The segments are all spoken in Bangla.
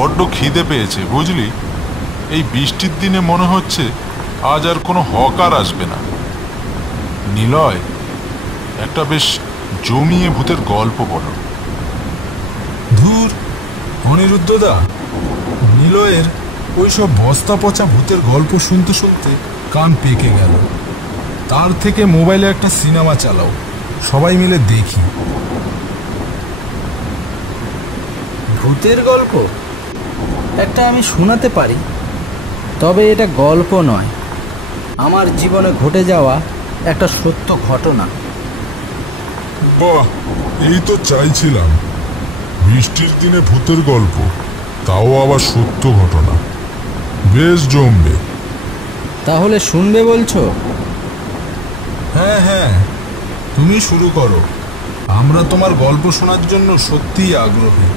বড্ড খিদে পেয়েছে বুঝলি। এই বৃষ্টির দিনে মনে হচ্ছে আজ আর কোনো হকার আসবে না। নিলয়, একটা বেশ জমিয়ে ভূতের গল্প বলো। ধুর অনিরুদ্ধদা, নিলয়ের ওইসব বস্তা পচা ভূতের গল্প শুনতে শুনতে কান পেকে গেল। তার থেকে মোবাইলে একটা সিনেমা চালাও, সবাই মিলে দেখি। ভূতের গল্প একটা আমি শোনাতে পারি, তবে এটা গল্প নয়, আমার জীবনে ঘটে যাওয়া একটা সত্য ঘটনা। বাহ, এই তো চাইছিলাম, বৃষ্টির দিনে ভূতের গল্প, তাও আবার সত্য ঘটনা। বেশ জমবে। তাহলে শুনবে বলছো? হ্যাঁ হ্যাঁ, তুমি শুরু করো, আমরা তোমার গল্প শোনার জন্য সত্যিই আগ্রহী।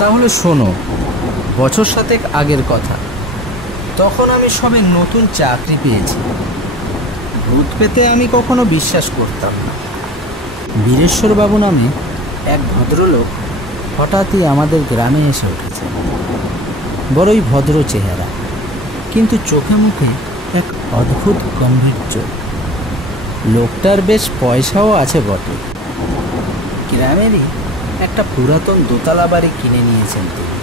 তাহলে শোনো, বছর 7 আগের কথা। তখন আমি সবে নতুন চাকরি পেয়েছি। ভূত পেতে আমি কখনো বিশ্বাস করতাম না। বীরেশ্বরবাবু নামে এক ভদ্রলোক হঠাৎই আমাদের গ্রামে এসে উঠেছে। বড়ই ভদ্র চেহারা, কিন্তু চোখে মুখে এক অদ্ভুত গাম্ভীর্য। লোকটার বেশ পয়সাও আছে বটে। গ্রামেরই একটা পুরাতন দোতলা বাড়ি কিনে নিয়েছেন তিনি।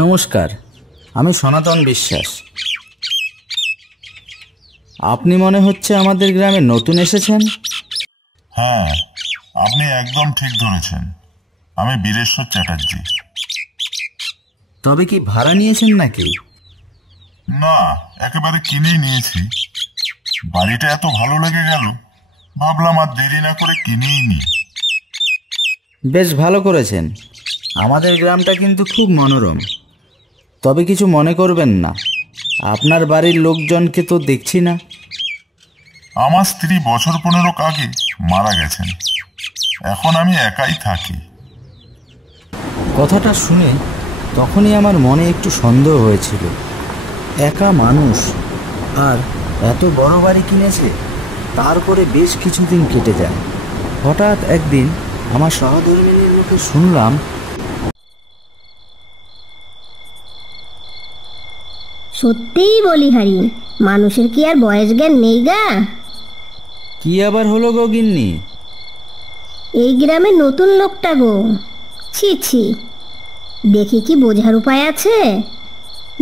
নমস্কার, আমি সনাতন বিশ্বাস। আপনি মনে হচ্ছে আমাদের গ্রামে নতুন এসেছেন? হ্যাঁ, আপনি একদম ঠিক ধরেছেন, আমি বীরেশ্বর চ্যাটার্জি। তবে কি ভাড়া নিয়েছেন নাকি? না, একেবারে কিনেই নিয়েছি। বাড়িটা এত ভালো লেগে গেল, ভাবলাম আর দেরি না করে কিনেই নি। বেশ ভালো করেছেন। আমাদের গ্রামটা কিন্তু খুব মনোরম। তবে কিছু মনে করবেন না, আপনার বাড়ির লোকজনকে তো দেখছি না। আমার স্ত্রী বছর 15 আগে মারা গেছেন, এখন আমি একাই থাকি। কথাটা শুনে তখনই আমার মনে একটু সন্দেহ হয়েছিল। একা মানুষ, আর এত বড় বাড়ি কিনেছে। তারপরে বেশ কিছুদিন কেটে যায়। হঠাৎ একদিন আমার সহধর্মিনীর মুখে শুনলাম, সত্যিই বলিহারি, মানুষের কি আর বয়স জ্ঞান নেই গা? কি আবার হলো গো গিন্নি? এই গ্রামে নতুন লোকটা গো। ছি ছি, দেখি কি বোঝার উপায় আছে?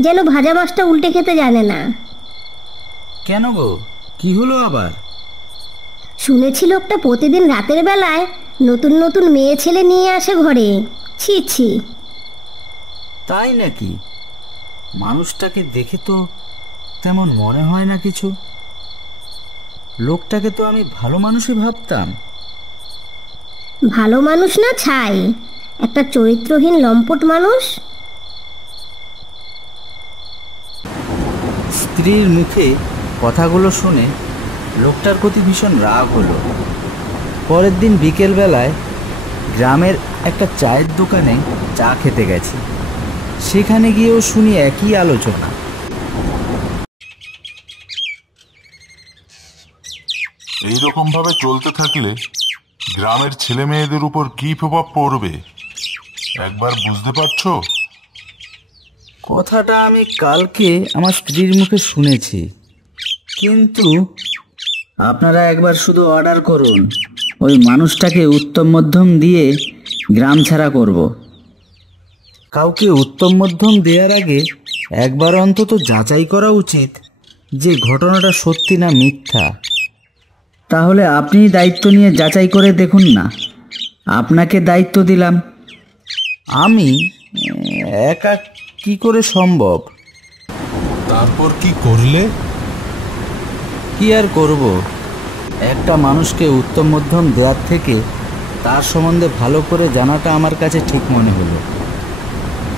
যেন ভাজা মাছটা উল্টে খেতে জানে না। কেন গো, কি হলো আবার? শুনেছি লোকটা প্রতিদিন রাতের বেলায় নতুন নতুন মেয়ে ছেলে নিয়ে আসে ঘরে। ছি ছি। তাই নাকি? মানুষটাকে দেখে তো তেমন মনে হয় না কিছু। লোকটাকে তো আমি ভালো মানুষই ভাবতাম। ভালো মানুষ না ছাই, একটা চরিত্রহীন লম্পট মানুষ। স্ত্রীর মুখে কথাগুলো শুনে লোকটার প্রতি ভীষণ রাগ হলো। পরের দিন বিকেলবেলায় গ্রামের একটা চায়ের দোকানে চা খেতে গেছি। সেখানে গিয়েও শুনি একই আলোচনা। এইরকম ভাবে চলতে থাকলে গ্রামের ছেলে মেয়েদের উপর কি প্রভাব পড়বে একবার বুঝতে পারছো? কথাটা আমি কালকে আমার স্ত্রীর মুখে শুনেছি, কিন্তু আপনারা একবার শুধু অর্ডার করুন, ওই মানুষটাকে উত্তম মধ্যম দিয়ে গ্রাম ছাড়া করব। কাউকে উত্তম মধ্যম দেওয়ার আগে একবার অন্তত যাচাই করা উচিত যে ঘটনাটা সত্যি না মিথ্যা। তাহলে আপনি দায়িত্ব নিয়ে যাচাই করে দেখুন না। আপনাকে দায়িত্ব দিলাম। আমি একা কি করে সম্ভব? তারপর কি করলে? কি আর করব, একটা মানুষকে উত্তম মধ্যম দেওয়ার থেকে তার সম্বন্ধে ভালো করে জানাটা আমার কাছে ঠিক মনে হলো।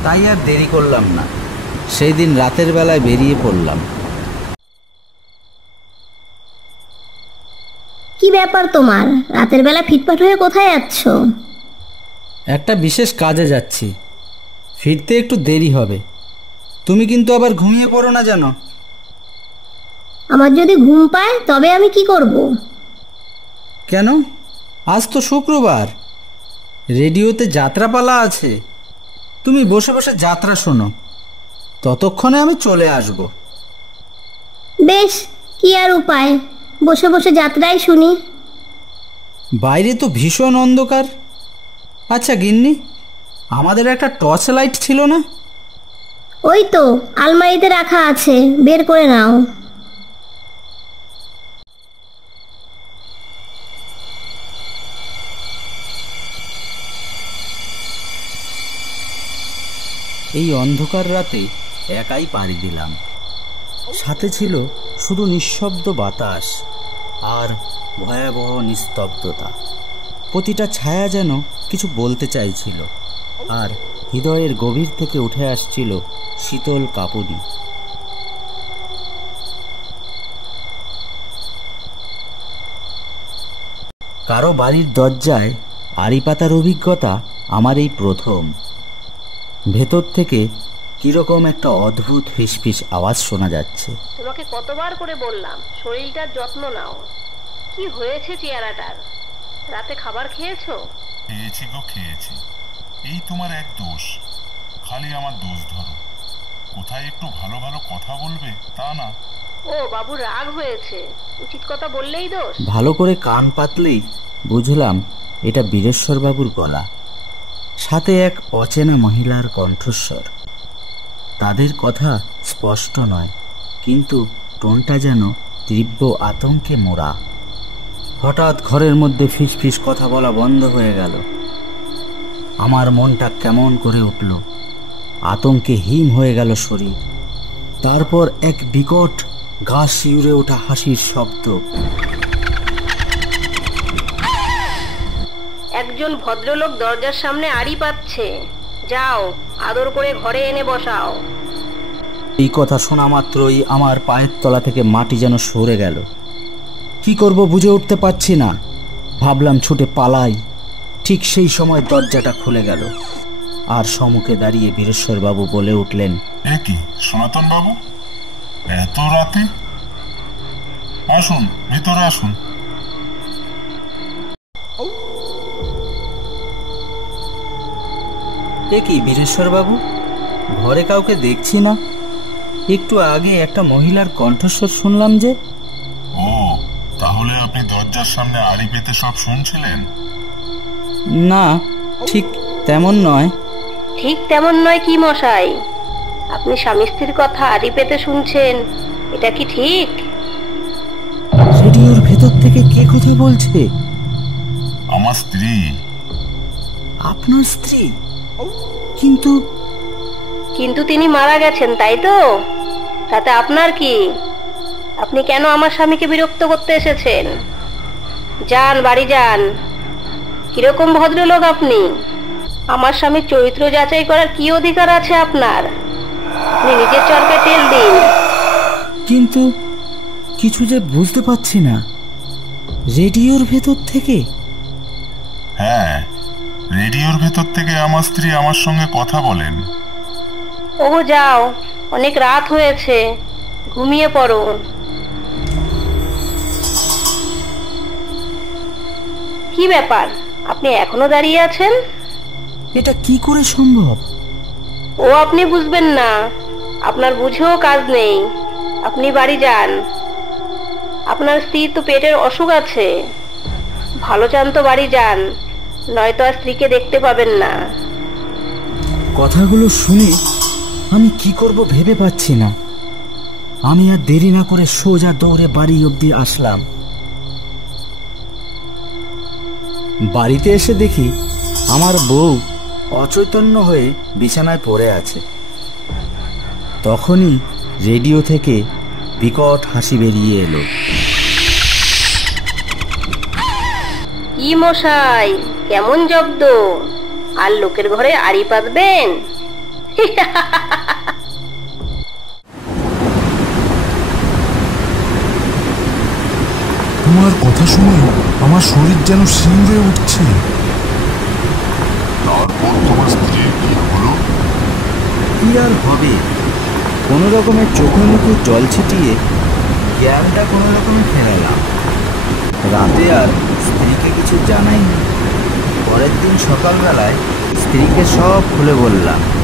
তাই আর দেরি করলাম না, সেই দিন রাতের বেলায় বেরিয়ে পড়লাম। কি ব্যাপার তোমার? রাতের বেলা ফিটফাট হয়ে কোথায় যাচ্ছ? একটা বিশেষ কাজে যাচ্ছি, ফিরতে একটু দেরি হবে। তুমি কিন্তু আবার ঘুমিয়ে পড়ো না যেন। আমার যদি ঘুম পায় তবে আমি কি করব? কেন? আজ তো শুক্রবার, রেডিওতে যাত্রাপালা আছে। তুমি বসে বসে যাত্রা শোনো, ততক্ষণে আমি চলে আসব। বেশ, কি আর উপায়, বসে বসে যাত্রাই শুনি। বাইরে তো ভীষণ অন্ধকার। আচ্ছা গিন্নি, আমাদের একটা টর্চ লাইট ছিল না? ওই তো আলমারিতে রাখা আছে, বের করে নাও। এই অন্ধকার রাতে একাই পাড়ি দিলাম। সাথে ছিল শুধু নিঃশব্দ বাতাস আর ভয়াবহ নিস্তব্ধতা। প্রতিটা ছায়া যেন কিছু বলতে চাইছিল, আর হৃদয়ের গভীর থেকে উঠে আসছিল শীতল কাঁপুনি। কারো বাড়ির দরজায় আড়ি পাতার অভিজ্ঞতা আমার এই প্রথম। ভেতর থেকে কিরকম একটা অদ্ভুত ফিসফিস আওয়াজ শোনা যাচ্ছে। তোমাকে কতবার করে বললাম শরীরটার যত্ন নাও। কি হয়েছে চেহারাটার? রাতে খাবার খেয়েছো? খেয়েছি গো, খেয়েছি। এই তোমার এক দোষ, খালি আমার দোষ ধরো। কোথায় একটু ভালো ভালো কথা বলবে তা না। ও বাবু, রাগ হয়েছে, উচিত কথা বললেই দোষ? ভালো করে কান পাতলেই বুঝলাম এটা বীরেশ্বরবাবুর গলা, সাথে এক অচেনা মহিলার কণ্ঠস্বর। তাদের কথা স্পষ্ট নয়, কিন্তু টোনটা যেন তীব্র আতঙ্কে মোড়া। হঠাৎ ঘরের মধ্যে ফিসফিস কথা বলা বন্ধ হয়ে গেল। আমার মনটা কেমন করে উঠল, আতঙ্কে হিম হয়ে গেল শরীর। তারপর এক বিকট গা শিউরে ওঠা হাসির শব্দ। একজন ভদ্রলোক দরজার সামনে আড়ি পাচ্ছে, যাও আদর করে ঘরে এনে বসাও। এই কথা শোনা মাত্রই আমার পায়ের তলা থেকে মাটি যেন সরে গেল। কি করব বুঝে উঠতে পারছি না। ভাবলাম ছুটে পালাই। ঠিক সেই সময় দরজাটা খুলে গেল, আর সম্মুখে দাঁড়িয়ে বীরেশ্বরবাবু বলে উঠলেন, এ কি সনাতন বাবু, এত রাতে? আসুন, ভিতরে আসুন। এ কি বীরেশ্বরবাবু, ঘরে কাউকে দেখছি না। একটু আগে একটা মহিলার কণ্ঠস্বর শুনলাম যে। ও, তাহলে আপনি দরজার সামনে আড়ি পেতে সব শুনছিলেন? না, ঠিক তেমন নয়। ঠিক তেমন নয় কি মশাই? আপনি স্বামী স্ত্রীর কথা আড়ি পেতে শুনছেন, এটা কি ঠিক? রেডিওর ভেতর থেকে কে কথা বলছে? আমার স্ত্রী। আপনার স্ত্রী? কিন্তু কিন্তু তিনি মারা গেছেন, তাই তো? তাতে আপনার কি? আপনি কেন আমার স্বামীকে বিরক্ত করতে এসেছেন? যান, বাড়ি যান। কিরকম ভদ্রলোক আপনি? আমার স্বামীর চরিত্র যাচাই করার কি অধিকার আছে আপনার? আপনি নিজের চরকে তেল দিন। কিন্তু কিছু যে বুঝতে পারছি না। রেডিওর ভেতর থেকে? হ্যাঁ, রেডিওর ভেতর থেকে আমার স্ত্রী আমার সঙ্গে কথা বলেন। ও যাও, অনেক রাত হয়েছে, ঘুমিয়ে পড়ো। কি ব্যাপার, আপনি এখনো দাঁড়িয়ে আছেন? এটা কি করে সম্ভব? ও আপনি বুঝবেন না, আপনার বুঝেও কাজ নেই। আপনি বাড়ি যান। আপনার স্ত্রীর তো পেটের অসুখ আছে, ভালো চান তো বাড়ি যান, নয়তো আর স্ত্রীকে দেখতে পাবেন না। কথাগুলো শুনে আমি কি করব ভেবে পাচ্ছি না। আমি আর দেরি না করে সোজা দৌড়ে বাড়ি অবধি আসলাম। বাড়িতে এসে দেখি আমার বউ অচৈতন্য হয়ে বিছানায় পড়ে আছে। তখনই রেডিও থেকে বিকট হাসি বেরিয়ে এলো। কি মশাই, কেমন জব্দ? আর লোকের ঘরে আড়ি পাতবেন? তোমার কথা শুনে আমার শরীর যেন শিউরে উঠছে। তারপর তোমার স্ত্রীর কি হলো? কি আর হবে, কোনো রকমের চোখে মুখে জল ছিটিয়ে জ্ঞানটা কোনো রকমে ফেরালাম। রাতে আর স্ত্রীকে কিছু জানাইনি। পরের দিন সকালবেলায় স্ত্রীকে সব খুলে বললাম।